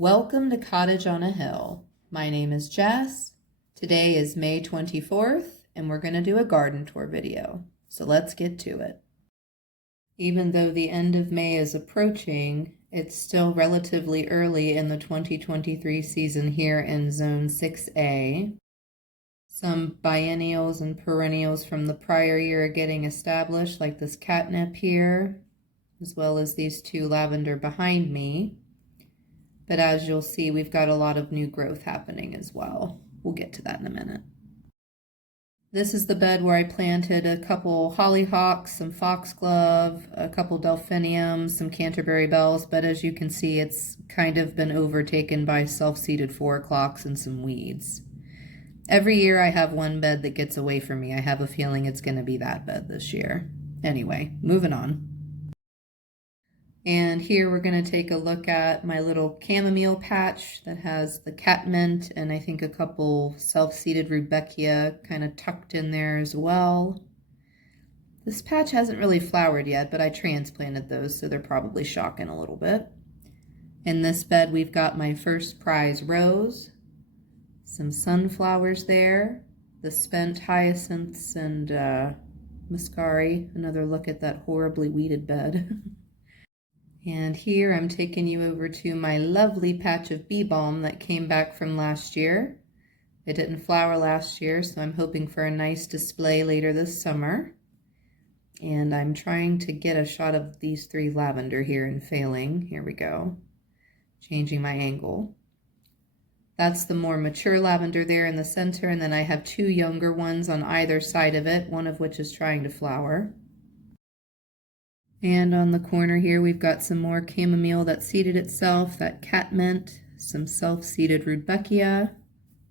Welcome to Cottage on a Hill. My name is Jess. Today is May 24th, and we're going to do a garden tour video. So let's get to it. Even though the end of May is approaching, it's still relatively early in the 2023 season here in Zone 6A. Some biennials and perennials from the prior year are getting established, like this catnip here, as well as these two lavender behind me. But as you'll see, we've got a lot of new growth happening as well. We'll get to that in a minute. This is the bed where I planted a couple hollyhocks, some foxglove, a couple delphiniums, some Canterbury bells, but as you can see, it's kind of been overtaken by self-seeded 4 o'clocks and some weeds. Every year I have one bed that gets away from me. I have a feeling it's going to be that bed this year. Anyway, moving on. And here we're going to take a look at my little chamomile patch that has the catmint and I think a couple self-seeded rudbeckia kind of tucked in there as well. This patch hasn't really flowered yet, but I transplanted those, so they're probably shocking a little bit. In this bed we've got my first prize rose, some sunflowers there, the spent hyacinths and muscari. Another look at that horribly weeded bed. And here I'm taking you over to my lovely patch of bee balm that came back from last year. It didn't flower last year, so I'm hoping for a nice display later this summer. And I'm trying to get a shot of these 3 lavender here and failing. Here we go. Changing my angle. That's the more mature lavender there in the center, and then I have 2 younger ones on either side of it, one of which is trying to flower. And on the corner here, we've got some more chamomile that seeded itself, that catmint, some self-seeded rudbeckia,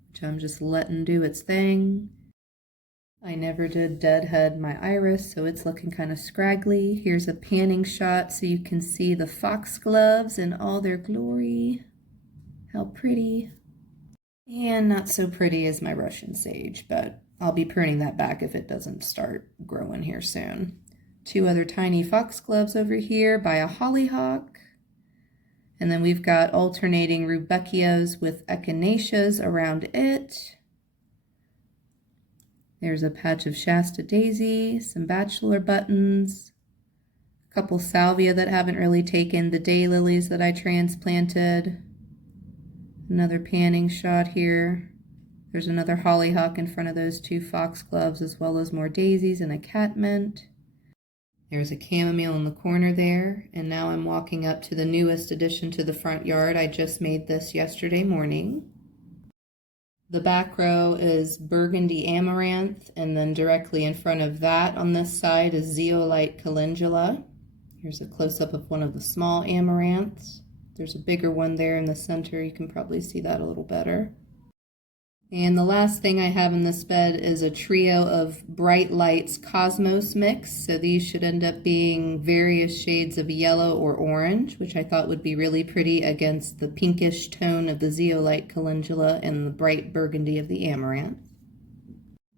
which I'm just letting do its thing. I never did deadhead my iris, so it's looking kind of scraggly. Here's a panning shot so you can see the foxgloves in all their glory. How pretty. And not so pretty as my Russian sage, but I'll be pruning that back if it doesn't start growing here soon. 2 other tiny foxgloves over here by a hollyhock. And then we've got alternating rudbeckias with echinaceas around it. There's a patch of Shasta daisy, some bachelor buttons, a couple salvia that haven't really taken, the daylilies that I transplanted. Another panning shot here. There's another hollyhock in front of those 2 foxgloves, as well as more daisies and a catmint. There's a chamomile in the corner there, and now I'm walking up to the newest addition to the front yard. I just made this yesterday morning. The back row is burgundy amaranth, and then directly in front of that on this side is zeolite calendula. Here's a close-up of one of the small amaranths. There's a bigger one there in the center. You can probably see that a little better. And the last thing I have in this bed is a trio of Bright Lights Cosmos mix. So these should end up being various shades of yellow or orange, which I thought would be really pretty against the pinkish tone of the zeolite calendula and the bright burgundy of the amaranth.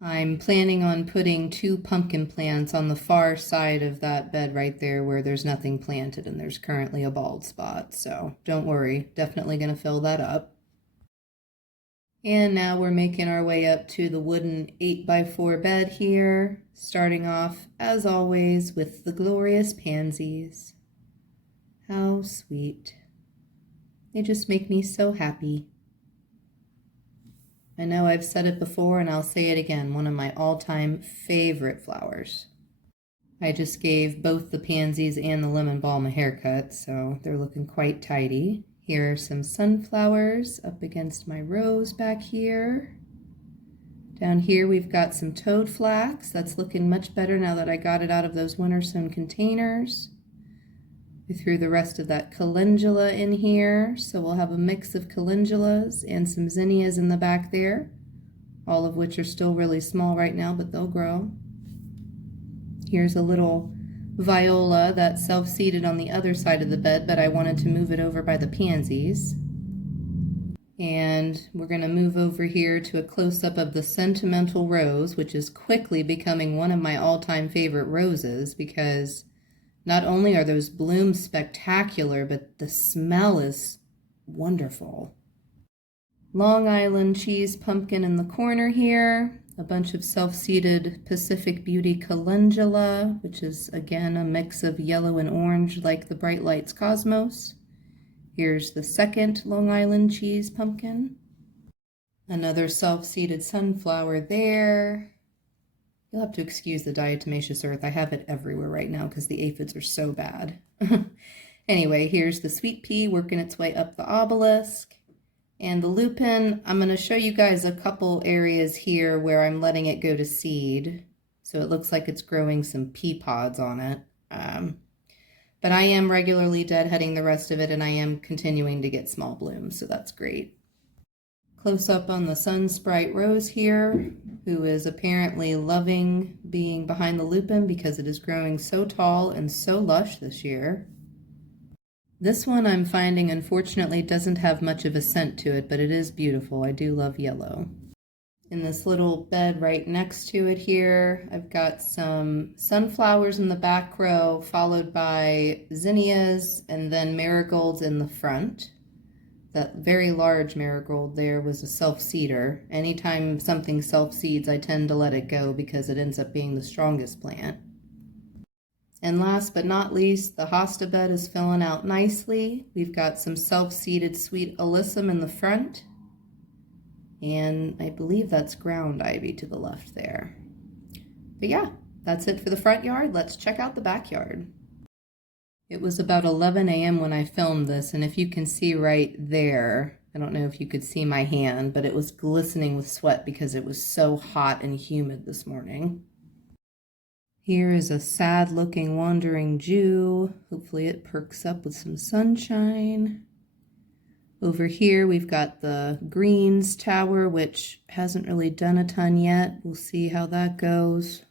I'm planning on putting 2 pumpkin plants on the far side of that bed right there where there's nothing planted and there's currently a bald spot. So don't worry, definitely going to fill that up. And now we're making our way up to the wooden 8x4 bed here, starting off, as always, with the glorious pansies. How sweet. They just make me so happy. I know I've said it before and I'll say it again, one of my all-time favorite flowers. I just gave both the pansies and the lemon balm a haircut, so they're looking quite tidy. Here are some sunflowers up against my rose back here. Down here we've got some toad flax. That's looking much better now that I got it out of those winter sown containers. We threw the rest of that calendula in here, so we'll have a mix of calendulas and some zinnias in the back there, all of which are still really small right now, but they'll grow. Here's a little viola that's self-seeded on the other side of the bed, but I wanted to move it over by the pansies. And we're going to move over here to a close-up of the sentimental rose, which is quickly becoming one of my all-time favorite roses because not only are those blooms spectacular, but the smell is wonderful. Long Island cheese pumpkin in the corner here. A bunch of self-seeded Pacific Beauty calendula, which is again a mix of yellow and orange like the Bright Lights Cosmos. Here's the second Long Island cheese pumpkin. Another self-seeded sunflower there. You'll have to excuse the diatomaceous earth. I have it everywhere right now because the aphids are so bad. Anyway, here's the sweet pea working its way up the obelisk. And the lupin, I'm going to show you guys a couple areas here where I'm letting it go to seed. So it looks like it's growing some pea pods on it. But I am regularly deadheading the rest of it, and I am continuing to get small blooms, so that's great. Close up on the Sun Sprite Rose here, who is apparently loving being behind the lupin because it is growing so tall and so lush this year. This one I'm finding unfortunately doesn't have much of a scent to it, but it is beautiful. I do love yellow. In this little bed right next to it here, I've got some sunflowers in the back row, followed by zinnias and then marigolds in the front. That very large marigold there was a self-seeder. Anytime something self-seeds, I tend to let it go because it ends up being the strongest plant. And last but not least, the hosta bed is filling out nicely. We've got some self-seeded sweet alyssum in the front. And I believe that's ground ivy to the left there. But yeah, that's it for the front yard. Let's check out the backyard. It was about 11 a.m. when I filmed this, and if you can see right there, I don't know if you could see my hand, but it was glistening with sweat because it was so hot and humid this morning. Here is a sad-looking wandering Jew. Hopefully it perks up with some sunshine. Over here we've got the greens tower, which hasn't really done a ton yet. We'll see how that goes.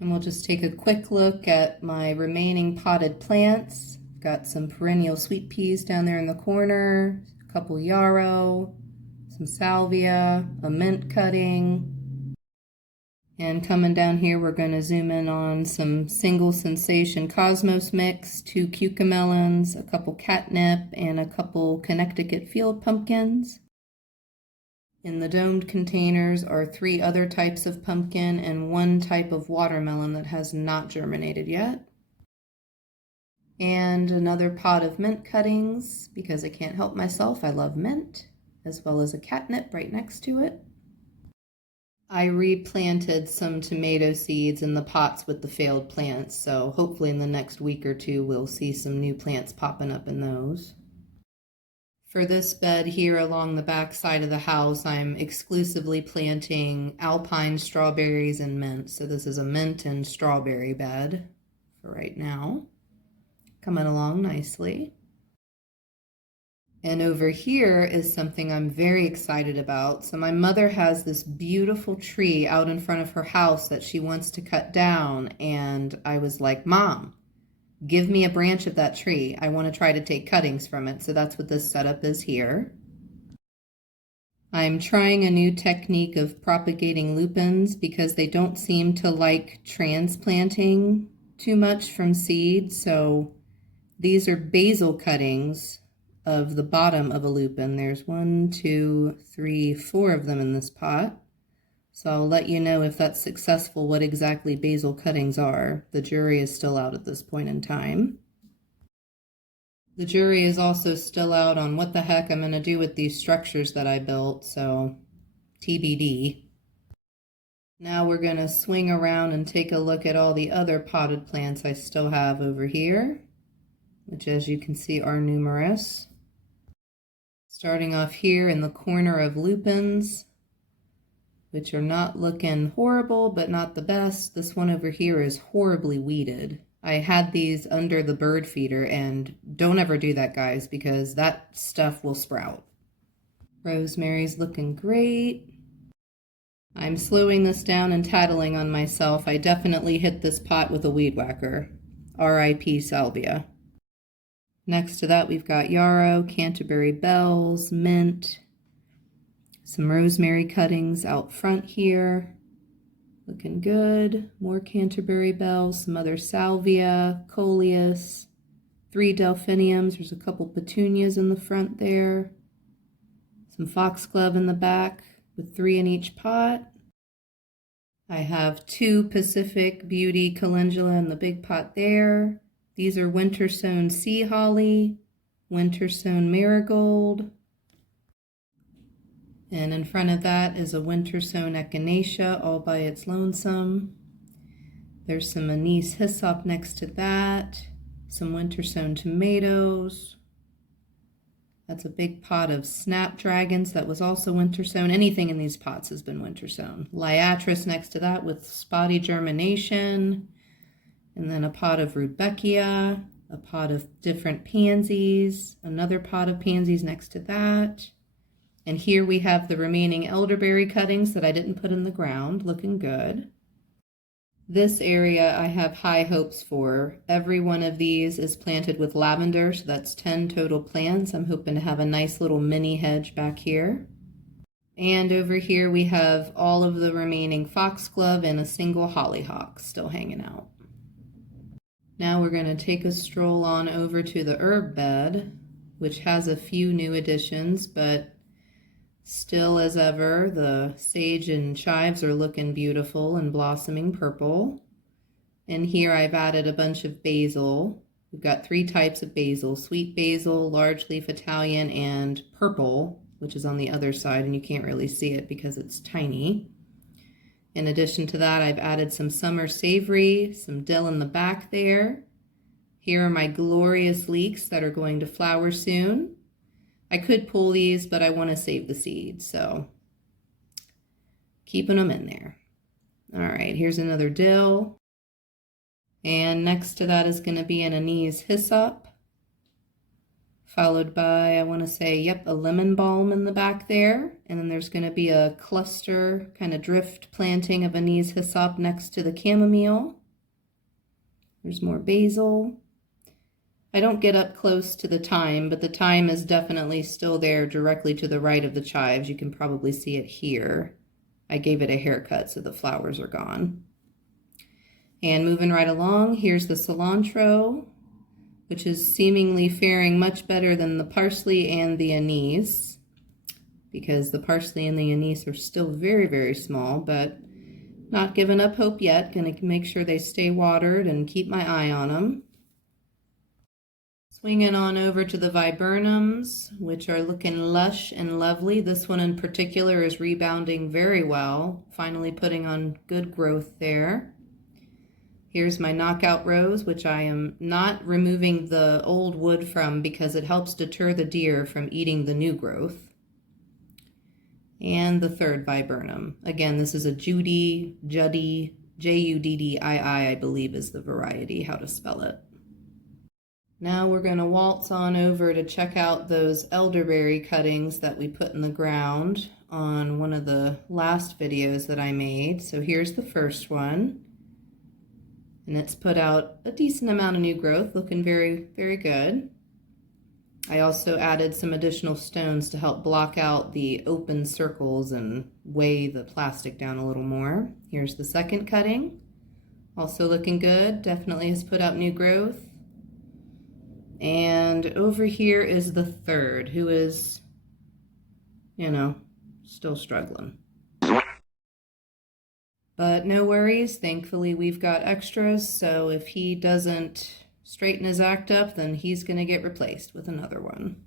And we'll just take a quick look at my remaining potted plants. I've got some perennial sweet peas down there in the corner, a couple yarrow, some salvia, a mint cutting. And coming down here, we're going to zoom in on some single sensation cosmos mix, 2 cucamelons, a couple catnip, and a couple Connecticut field pumpkins. In the domed containers are 3 other types of pumpkin and 1 type of watermelon that has not germinated yet. And another pot of mint cuttings, because I can't help myself, I love mint, as well as a catnip right next to it. I replanted some tomato seeds in the pots with the failed plants, so hopefully in the next week or 2 we'll see some new plants popping up in those. For this bed here along the back side of the house, I'm exclusively planting alpine strawberries and mint. So this is a mint and strawberry bed for right now. Coming along nicely. And over here is something I'm very excited about. So my mother has this beautiful tree out in front of her house that she wants to cut down. And I was like, Mom, give me a branch of that tree. I want to try to take cuttings from it. So that's what this setup is here. I'm trying a new technique of propagating lupins because they don't seem to like transplanting too much from seed. So these are basil cuttings of the bottom of a lupin. There's 1, 2, 3, 4 of them in this pot. So I'll let you know if that's successful, what exactly basil cuttings are. The jury is still out at this point in time. The jury is also still out on what the heck I'm going to do with these structures that I built, so TBD. Now we're going to swing around and take a look at all the other potted plants I still have over here, which as you can see are numerous. Starting off here in the corner of lupins, which are not looking horrible, but not the best. This one over here is horribly weeded. I had these under the bird feeder, and don't ever do that, guys, because that stuff will sprout. Rosemary's looking great. I'm slowing this down and tattling on myself. I definitely hit this pot with a weed whacker. R.I.P. salvia. Next to that, we've got yarrow, Canterbury bells, mint, some rosemary cuttings out front here. Looking good. More Canterbury bells, some other salvia, coleus, 3 delphiniums. There's a couple petunias in the front there. Some foxglove in the back with 3 in each pot. I have 2 Pacific Beauty calendula in the big pot there. These are winter sown sea holly, winter sown marigold. And in front of that is a winter sown echinacea all by its lonesome. There's some anise hyssop next to that, some winter sown tomatoes. That's a big pot of snapdragons that was also winter sown. Anything in these pots has been winter sown. Liatris next to that with spotty germination. And then a pot of rudbeckia, a pot of different pansies, another pot of pansies next to that. And here we have the remaining elderberry cuttings that I didn't put in the ground, looking good. This area I have high hopes for. Every one of these is planted with lavender, so that's 10 total plants. I'm hoping to have a nice little mini hedge back here. And over here we have all of the remaining foxglove and a single hollyhock still hanging out. Now we're going to take a stroll on over to the herb bed, which has a few new additions, but still as ever, the sage and chives are looking beautiful and blossoming purple. And here I've added a bunch of basil. We've got 3 types of basil: sweet basil, large leaf Italian, and purple, which is on the other side, and you can't really see it because it's tiny. In addition to that, I've added some summer savory, some dill in the back there. Here are my glorious leeks that are going to flower soon. I could pull these, but I want to save the seeds, so keeping them in there. All right, here's another dill. And next to that is going to be an anise hyssop, followed by, I want to say, a lemon balm in the back there. And then there's going to be a cluster, kind of drift planting of anise hyssop next to the chamomile. There's more basil. I don't get up close to the thyme, but the thyme is definitely still there directly to the right of the chives. You can probably see it here. I gave it a haircut, so the flowers are gone. And moving right along, here's the cilantro, which is seemingly faring much better than the parsley and the anise, because the parsley and the anise are still very, very small, but not giving up hope yet. Going to make sure they stay watered and keep my eye on them. Swinging on over to the viburnums, which are looking lush and lovely. This one in particular is rebounding very well, finally putting on good growth there. Here's my knockout rose, which I am not removing the old wood from because it helps deter the deer from eating the new growth. And the third viburnum. Again, this is a Judii, Juddii, I believe is the variety, how to spell it. Now we're going to waltz on over to check out those elderberry cuttings that we put in the ground on one of the last videos that I made. So here's the first one. And it's put out a decent amount of new growth, looking very, very good. I also added some additional stones to help block out the open circles and weigh the plastic down a little more. Here's the second cutting. Also looking good, definitely has put out new growth. And over here is the third, who is, still struggling. But no worries, thankfully we've got extras, so if he doesn't straighten his act up, then he's going to get replaced with another one.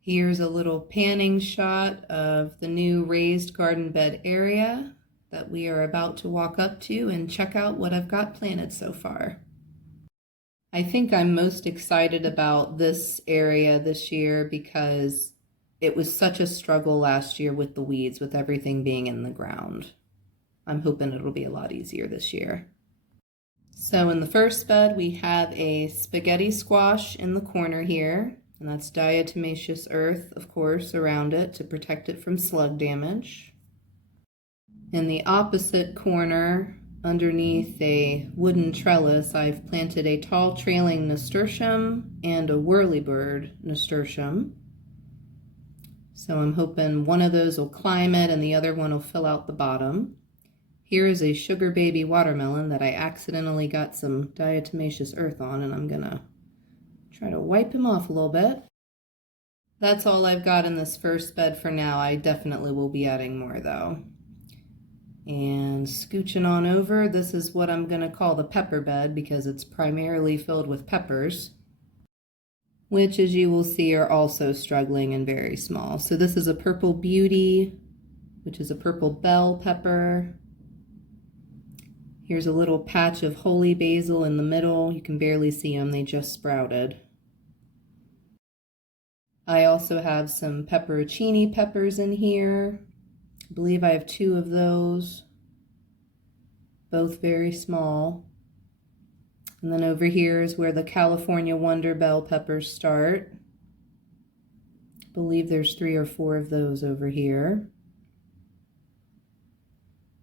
Here's a little panning shot of the new raised garden bed area that we are about to walk up to and check out what I've got planted so far. I think I'm most excited about this area this year because it was such a struggle last year with the weeds, with everything being in the ground. I'm hoping it'll be a lot easier this year. So in the first bed, we have a spaghetti squash in the corner here, and that's diatomaceous earth, of course, around it to protect it from slug damage. In the opposite corner, underneath a wooden trellis, I've planted a tall trailing nasturtium and a whirlybird nasturtium. So I'm hoping one of those will climb it and the other one will fill out the bottom. Here is a sugar baby watermelon that I accidentally got some diatomaceous earth on, and I'm gonna Try to wipe him off a little bit. That's all I've got in this first bed for now. I definitely will be adding more though. And scooching on over, this is what I'm gonna call the pepper bed because it's primarily filled with peppers, which as you will see are also struggling and very small. So this is a purple beauty, which is a purple bell pepper. Here's a little patch of holy basil in the middle. You can barely see them, they just sprouted. I also have some pepperoncini peppers in here. I believe I have 2 of those, both very small. And then over here is where the California Wonder bell peppers start. I believe there's 3 or 4 of those over here.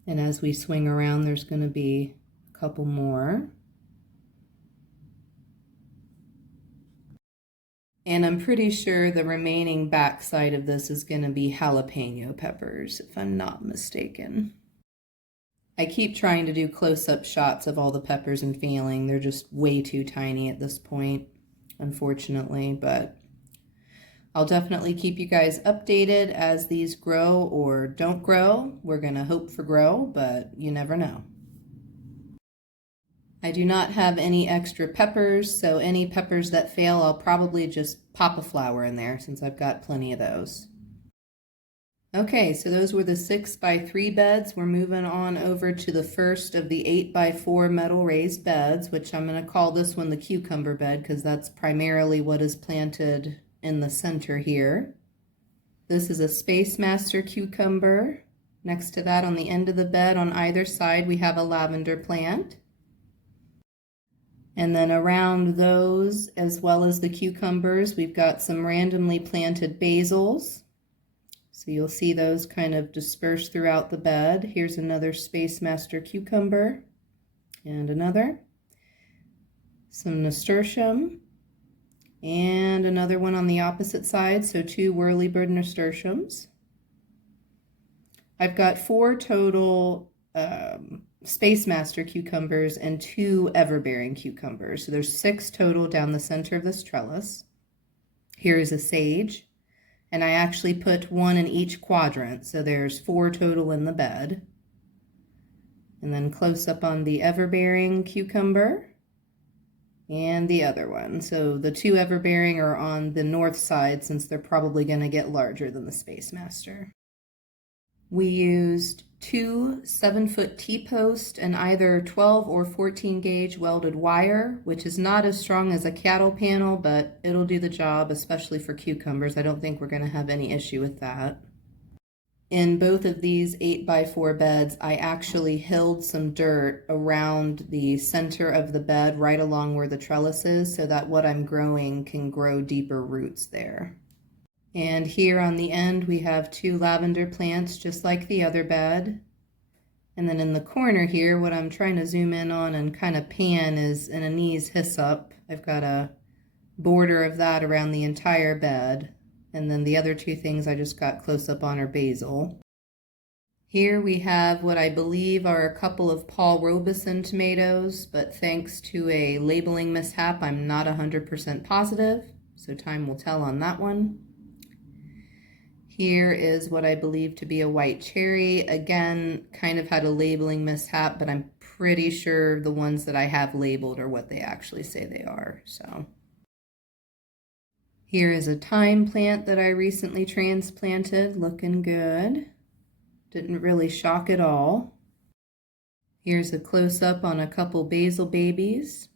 And as we swing around, there's going to be a couple more. And I'm pretty sure the remaining back side of this is going to be jalapeno peppers, if I'm not mistaken. I keep trying to do close-up shots of all the peppers and failing. They're just way too tiny at this point, unfortunately, but I'll definitely keep you guys updated as these grow or don't grow. We're going to hope for grow, but you never know. I do not have any extra peppers, so any peppers that fail, I'll probably just pop a flower in there since I've got plenty of those. Okay, so those were the 6x3 beds. We're moving on over to the first of the 8x4 metal raised beds, which I'm going to call this one the cucumber bed because that's primarily what is planted in the center here. This is a Space Master cucumber. Next to that on the end of the bed on either side we have a lavender plant. And then around those, as well as the cucumbers, we've got some randomly planted basils. So you'll see those kind of dispersed throughout the bed. Here's another Space Master cucumber and another. Some nasturtium and another one on the opposite side, so 2 whirlybird nasturtiums. I've got 4 total Space Master cucumbers and 2 everbearing cucumbers. So there's 6 total down the center of this trellis. Here is a sage, and I actually put 1 in each quadrant, so there's 4 total in the bed. And then close up on the everbearing cucumber and the other one. So the 2 everbearing are on the north side since they're probably going to get larger than the Space Master. We used 2 7-foot T-posts and either 12 or 14 gauge welded wire, which is not as strong as a cattle panel, but it'll do the job, especially for cucumbers. I don't think we're going to have any issue with that. In both of these 8x4 beds, I actually hilled some dirt around the center of the bed, right along where the trellis is, so that what I'm growing can grow deeper roots there. And here on the end, we have 2 lavender plants, just like the other bed. And then in the corner here, what I'm trying to zoom in on and kind of pan is an anise hyssop. I've got a border of that around the entire bed. And then the other 2 things I just got close up on are basil. Here we have what I believe are a couple of Paul Robeson tomatoes, but thanks to a labeling mishap, I'm not 100% positive, so time will tell on that one. Here is what I believe to be a white cherry. Again, kind of had a labeling mishap, but I'm pretty sure the ones that I have labeled are what they actually say they are. So here is a thyme plant that I recently transplanted, looking good. Didn't really shock at all. Here's a close-up on a couple basil babies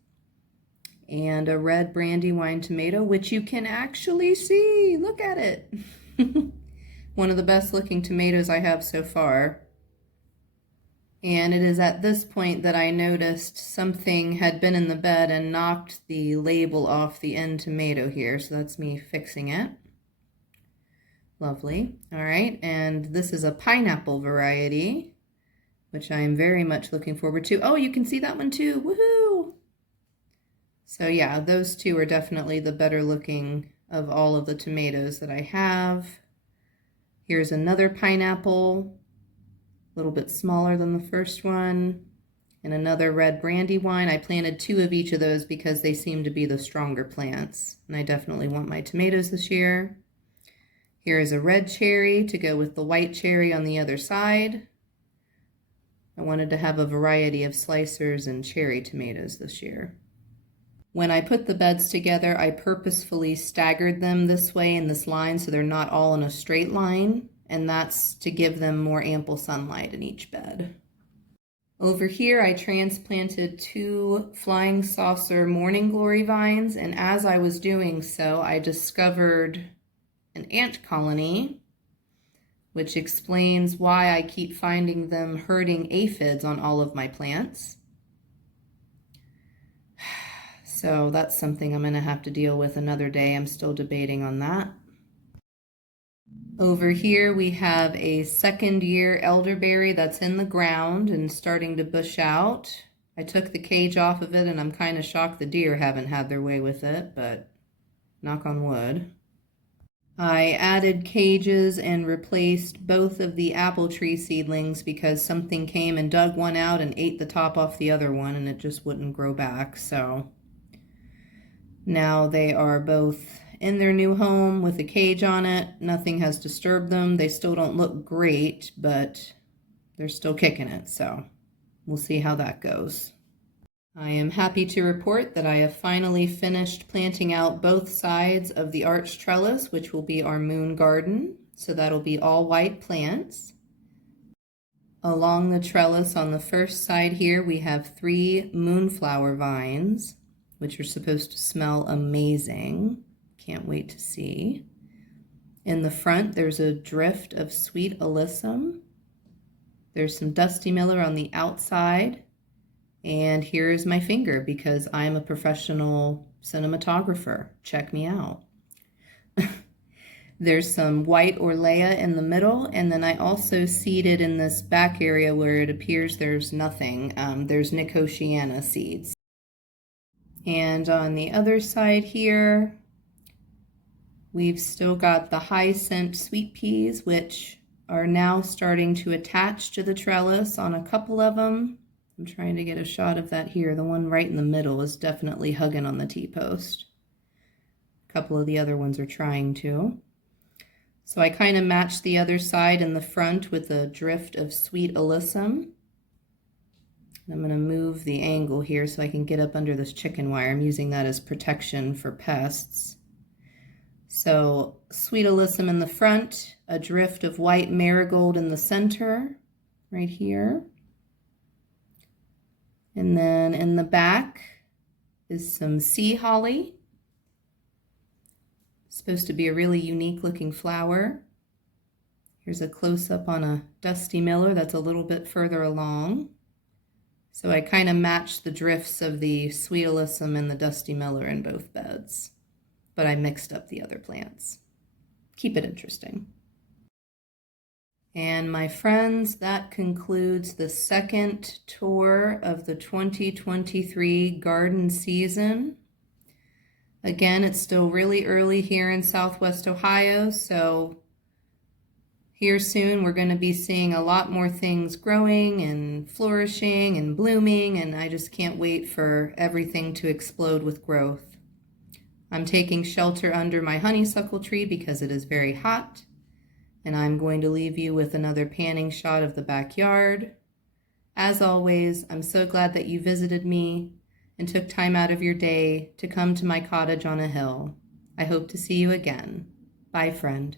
and a red brandywine tomato, which you can actually see. Look at it. One of the best looking tomatoes I have so far. And it is at this point that I noticed something had been in the bed and knocked the label off the end tomato here. So that's me fixing it. Lovely. All right, and this is a pineapple variety, which I am very much looking forward to. Oh, you can see that one too. Woohoo! So yeah, those 2 are definitely the better looking of all of the tomatoes that I have. Here's another pineapple, a little bit smaller than the first one. and another red brandywine. I planted 2 of each of those because they seem to be the stronger plants, and I definitely want my tomatoes this year. Here is a red cherry to go with the white cherry on the other side. I wanted to have a variety of slicers and cherry tomatoes this year. When I put the beds together, I purposefully staggered them this way in this line so they're not all in a straight line, and that's to give them more ample sunlight in each bed. Over here, I transplanted 2 flying saucer morning glory vines, and as I was doing so, I discovered an ant colony, which explains why I keep finding them herding aphids on all of my plants. So that's something I'm going to have to deal with another day. I'm still debating on that. Over here we have a 2nd year elderberry that's in the ground and starting to bush out. I took the cage off of it and I'm kind of shocked the deer haven't had their way with it, but knock on wood. I added cages and replaced both of the apple tree seedlings because something came and dug one out and ate the top off the other one and it just wouldn't grow back. So now they are both in their new home with a cage on it. Nothing has disturbed them. They still don't look great, but they're still kicking it. So we'll see how that goes. I am happy to report that I have finally finished planting out both sides of the arch trellis, which will be our moon garden. So that'll be all white plants. Along the trellis on the first side here, we have 3 moonflower vines, which are supposed to smell amazing. Can't wait to see. In the front, there's a drift of sweet alyssum. There's some dusty miller on the outside. And here's my finger because I'm a professional cinematographer. Check me out. There's some white Orlea in the middle, and then I also seeded in this back area where it appears there's nothing. There's Nicotiana seeds. And on the other side here, we've still got the high scent sweet peas, which are now starting to attach to the trellis on a couple of them. I'm trying to get a shot of that here. The one right in the middle is definitely hugging on the T-post. A couple of the other ones are trying to. So I kind of matched the other side in the front with a drift of sweet alyssum. I'm going to move the angle here so I can get up under this chicken wire. I'm using that as protection for pests. So sweet alyssum in the front, a drift of white marigold in the center, right here. And then in the back is some sea holly. Supposed to be a really unique looking flower. Here's a close-up on a dusty miller that's a little bit further along. So I kind of matched the drifts of the sweet alyssum and the dusty miller in both beds, but I mixed up the other plants. Keep it interesting. And my friends, that concludes the 2nd tour of the 2023 garden season. Again, it's still really early here in Southwest Ohio, so here soon we're going to be seeing a lot more things growing and flourishing and blooming, and I just can't wait for everything to explode with growth. I'm taking shelter under my honeysuckle tree because it is very hot. And I'm going to leave you with another panning shot of the backyard. As always, I'm so glad that you visited me and took time out of your day to come to my cottage on a hill. I hope to see you again. Bye, friend.